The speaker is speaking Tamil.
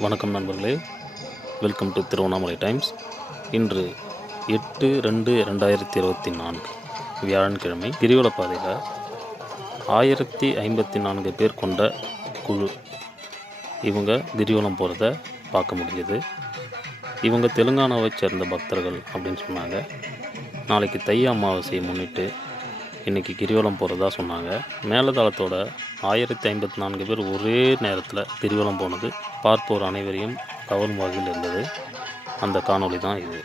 வணக்கம் நண்பர்களே. வெல்கம் டு திருவண்ணாமலை டைம்ஸ் இன்று எட்டு ரெண்டு ரெண்டாயிரத்தி இருபத்தி நான்கு வியாழன்கிழமை கிரிவலப்பாதையில் ஆயிரத்தி ஐம்பத்தி நான்கு பேர் கொண்ட குழு இவங்க கிரிவலம் போகிறத பார்க்க முடிஞ்சது. இவங்க தெலுங்கானாவை சேர்ந்த பக்தர்கள் அப்படின்னு சொன்னாங்க. நாளைக்கு தை அமாவாசையை முன்னிட்டு இன்றைக்கி கிரிவலம் போகிறதா சொன்னாங்க. மேலதளத்தோட ஆயிரத்தி ஐம்பத்தி நான்கு பேர் ஒரே நேரத்தில் கிரிவலம் போனது. பார்ப்போர் அனைவரையும் கவரும் வகையில் இருந்தது. அந்த காணொளி தான் இது.